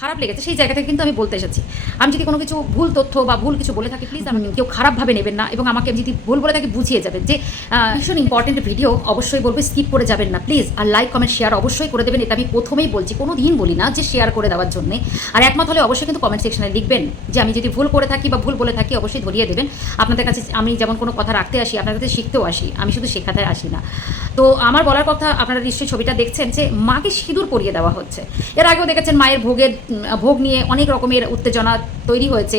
খারাপ লেগেছে, সেই জায়গা থেকে কিন্তু আমি বলতে এসেছি। আমি যদি কোনো কিছু ভুল তথ্য বা ভুল কিছু বলে থাকি প্লিজ আমাকে কেউ খারাপভাবে নেবেন না এবং আমাকে যদি ভুল বলে থাকি, বুঝিয়ে যাবেন যে ভীষণ ইম্পর্টেন্ট ভিডিও অবশ্যই বলবে স্কিপ করে যাবেন না প্লিজ আর লাইক কমেন্ট শেয়ার অবশ্যই করে দেবেন। এটা আমি প্রথমেই বলছি কোনো দিন বলি না যে শেয়ার করে দেওয়ার জন্য। আর একমত হলে অবশ্যই কিন্তু কমেন্ট সেকশনে লিখবেন যে, আমি যদি ভুল করে থাকি বা ভুল বলে থাকি, অবশ্যই ধরিয়ে দেবেন। আপনাদের কাছে আমি যেমন কোনো কথা রাখতে আসি আপনার কাছে শিখতেও আসি, আমি শুধু শেখাতে আসি না। তো আমার বলার কথা আপনারা নিশ্চয়ই ছবিটা দেখছেন যে, মাকে সিঁদুর পরিয়ে দেওয়া হচ্ছে। এর আগেও দেখেছেন মায়ের ভোগের ভোগ নিয়ে অনেক রকমের উত্তেজনা তৈরি হয়েছে।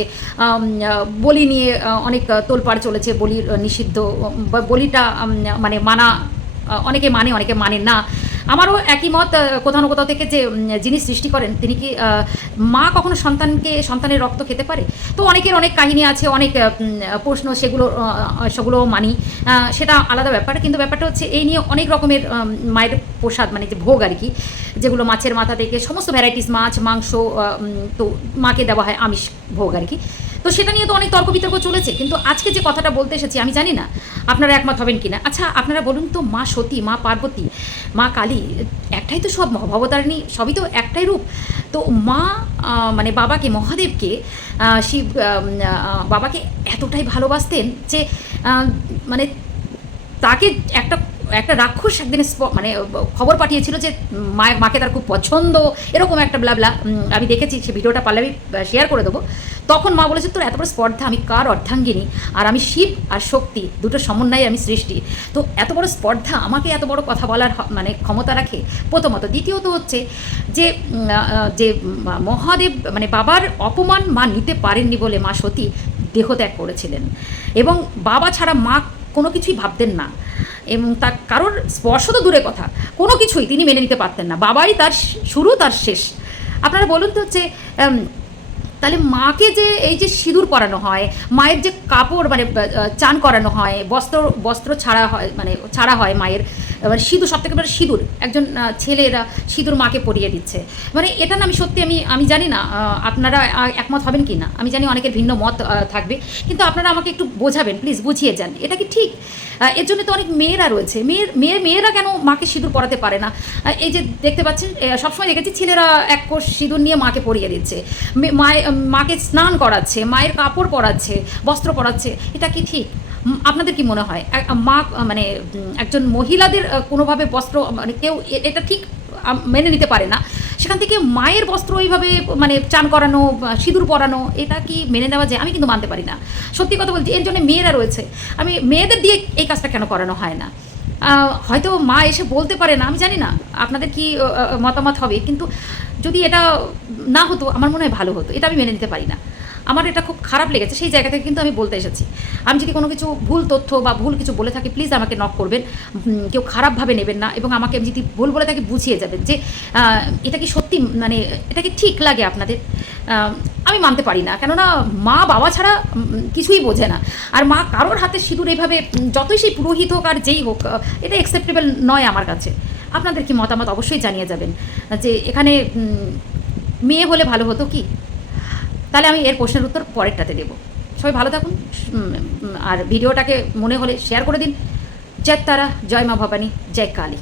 বলি নিয়ে অনেক তোলপাড় চলেছে আহ, নিষিদ্ধ বলিটা মানে মানা অনেকে মানে অনেকে মানে না। আমারও একই মত কোথাও না কোথাও থেকে যে যিনি সৃষ্টি করেন তিনি কি মা কখনো সন্তানকে সন্তানের রক্ত খেতে পারে? তো অনেকের অনেক কাহিনী আছে অনেক প্রশ্ন সেগুলো সেগুলো মানি। সেটা আলাদা ব্যাপার কিন্তু ব্যাপারটা হচ্ছে এই নিয়ে অনেক রকমের মায়ের প্রসাদ মানে যে ভোগ আর কি যেগুলো মাছের মাথা থেকে সমস্ত ভ্যারাইটিস মাছ, মাংস তো মাকে দেওয়া হয় আমিষ ভোগ আর কি। তো সেটা নিয়ে তো অনেক তর্ক বিতর্ক চলেছে, কিন্তু আজকে যে কথাটা বলতে এসেছি আমি জানি না, আপনারা একমত হবেন কিনা? আচ্ছা আপনারা বলুন তো, মা সতী, মা পার্বতী, মা কালী, একটাই তো সব ভবতারিণী সবই তো একটাই রূপ। তো মা মানে বাবাকে, মহাদেবকে শিব বাবাকে এতটাই ভালোবাসতেন যে মানে তাকে একটা একটা রাক্ষস একদিন মানে খবর পাঠিয়েছিল যে মায়ের মাকে তার খুব পছন্দ, এরকম একটা ব্লাবলা আমি দেখেছি, সে ভিডিওটা পারলে আমি শেয়ার করে দেবো। তখন মা বলেছে, তোর এত বড় স্পর্ধা, আমি কার অর্ধাঙ্গিনী? আর আমি শিব আর শক্তি, দুটো সমন্বয়ে আমি সৃষ্টি। তো এত বড় স্পর্ধা, আমাকে এত বড় কথা বলার মানে ক্ষমতা রাখে? প্রথমত। দ্বিতীয়ত হচ্ছে যে যে মহাদেব মানে বাবার অপমান মা নিতে পারেননি বলে মা সতী দেহত্যাগ করেছিলেন। এবং বাবা ছাড়া মা কোনো কিছুই ভাবতেন না। এবং তার কারোর স্পর্শ তো দূরে কথা। কোনো কিছুই তিনি মেনে নিতে পারতেন না। বাবাই তার শুরু তার শেষ। আপনারা বলুন তো হচ্ছে তাহলে মাকে যে এই যে সিঁদুর করানো হয়, মায়ের যে কাপড় মানে চান করানো হয়, বস্ত্র বস্ত্র ছাড়া হয় মানে ছাড়া হয় মায়ের মানে সিঁদুর সব থেকে বড় সিঁদুর। একজন আহ, ছেলেরা সিঁদুর মাকে পরিয়ে দিচ্ছে। মানে এটা না আমি সত্যি আমি আমি জানি না আপনারা একমত হবেন কি না? আমি জানি অনেকের ভিন্ন মত থাকবে। কিন্তু আপনারা আমাকে একটু বোঝাবেন প্লিজ বুঝিয়ে যান। এটা কি ঠিক? এর জন্য তো অনেক মেয়েরা রয়েছে। মেয়ের মেয়ে মেয়েরা কেন মাকে সিঁদুর পরাতে পারে না? এই যে দেখতে পাচ্ছেন সবসময় দেখেছি ছেলেরা এক কোষ সিঁদুর নিয়ে মাকে পরিয়ে দিচ্ছে। মে- মায়ে মাকে স্নান করাচ্ছে মায়ের কাপড় পরাচ্ছে বস্ত্র পরাচ্ছে। এটা কি ঠিক? আপনাদের কি মনে হয়? মা মানে একজন মহিলাদের কোনোভাবে বস্ত্র মানে কেউ এটা ঠিক মেনে নিতে পারে না। সেখান থেকে মায়ের বস্ত্র ওইভাবে মানে চান করানো সিঁদুর পরানো, এটা কি মেনে নেওয়া যায়? আমি কিন্তু মানতে পারি না। সত্যি কথা বলছি এর জন্য মেয়েরা রয়েছে। আমি, মেয়েদের দিয়ে এই কাজটা কেন করানো হয় না? হয়তো মা এসে বলতে পারে না, আমি জানি না। আপনাদের কি মতামত হবে? কিন্তু যদি এটা না হতো, আমার মনে হয় ভালো হতো। এটা আমি মেনে নিতে পারি না। আমার এটা খুব খারাপ লেগেছে, সেই জায়গা থেকে কিন্তু আমি বলতে এসেছি। আমি যদি কোনো কিছু ভুল তথ্য বা ভুল কিছু বলে থাকি প্লিজ আমাকে নক করবেন। কেউ খারাপভাবে নেবেন না এবং আমাকে যদি ভুল বলে থাকি, বুঝিয়ে যাবেন যে এটা কি সত্যি মানে এটা কি ঠিক লাগে আপনাদের? আমি মানতে পারি না, কেননা মা বাবা ছাড়া কিছুই বোঝে না। আর মা কারোর হাতে সিঁদুর এইভাবে যতই সেই পুরোহিত হোক আর যেই হোক এটা অ্যাকসেপ্টেবল নয় আমার কাছে। আপনাদের কি মতামত অবশ্যই জানিয়ে যাবেন। যে এখানে মেয়ে হলে ভালো হতো কি? তাহলে আমি এর প্রশ্নের উত্তর পরেরটাতে দেবো। সবাই ভালো থাকুন। আর ভিডিওটাকে মনে হলে শেয়ার করে দিন। জয় তারা, জয় মা ভবানী, জয় কালী।